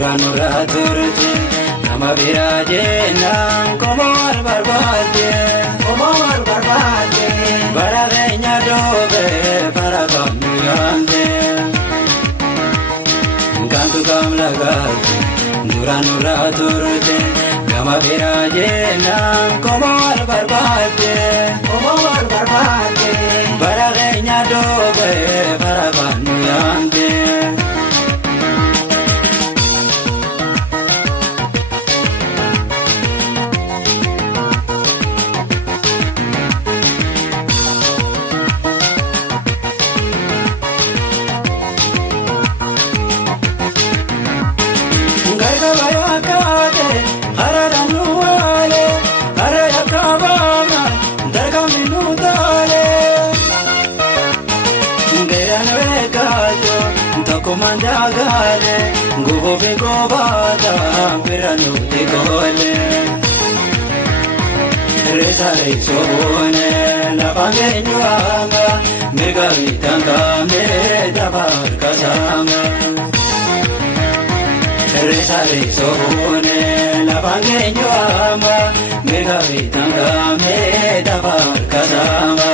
Durano raturte, nama biraje nang komar barbate, baradenya dobe para kamuyande. Kantu kam lagate, durano raturte, nama biraje nang komar barbate, baradenya dobe para kamuyande. Komandagale, nguvo begobada, piranu tegole. Resare sobone, la pangenyuanga, megalitanga me dabar kasama. Resare sobone, la pangenyuanga, megalitanga me dabar kasama.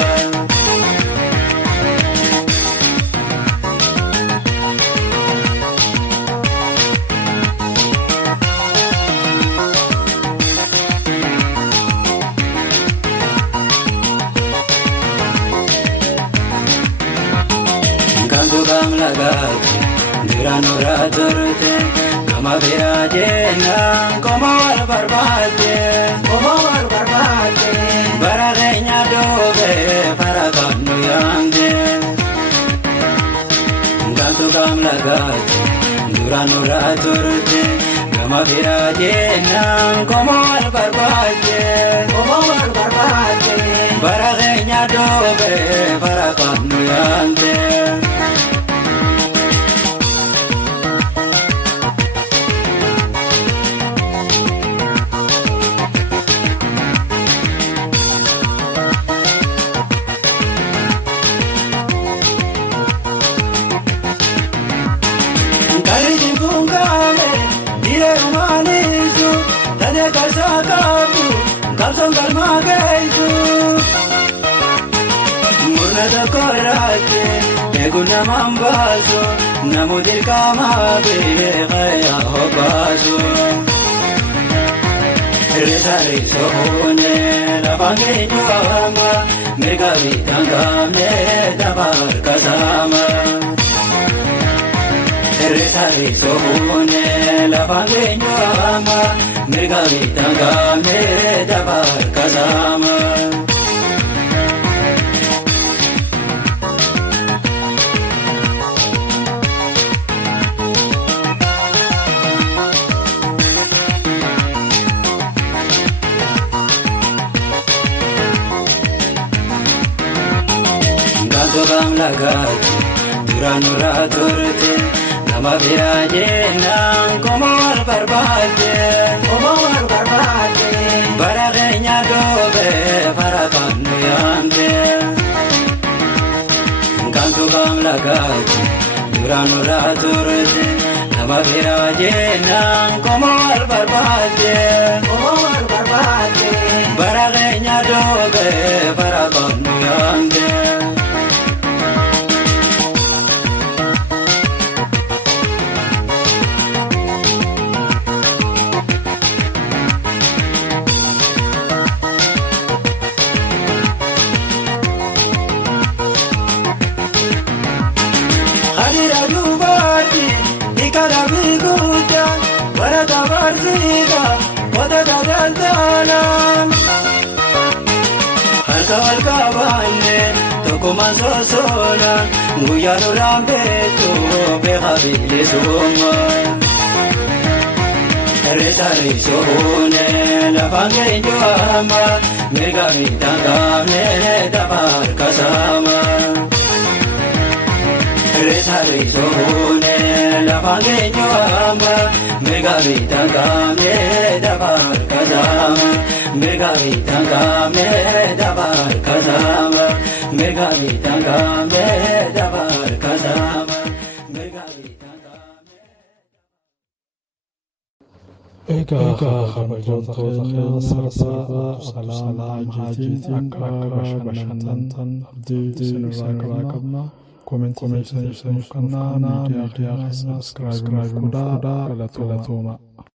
Durano raturte, nama biraje nang komar barbate, baradenya dobe para kamuyande. Kantu kam lagate, durano raturte, nama biraje nang komar barbate, baradenya dobe para kamuyande. Murna korate, eguna mambazo, namudir kamabe gaya hobazo. Resare sohone, la pangenyuanga, mergalitanga me dabar kasama. Resare sohone, la pangenyuanga, mergalitanga me dabar kasama. Kam lagate, durano raturte, nama biraje nang komar barbate, baradenya dobe para kamuyande. Kantu kam lagate, durano raturte, nama biraje nang komar barbate, baradenya dobe para kamuyande. Alkabane, tokumanzo sola, guyano rambeto, behabilisuma. Retarisuune lafangeeyo amma mirga bitangame dabar kasama. Retarisuune lafangeeyo amma mirga bitangame dabar kasama. Mirga bitangame dabar kasama. Mirga bitangame dabar kasama. Ega kabajota khayla sarsa salam hajitin akka bashantan abdi sinurakamna comment section kanna media subscribe kuda galatoma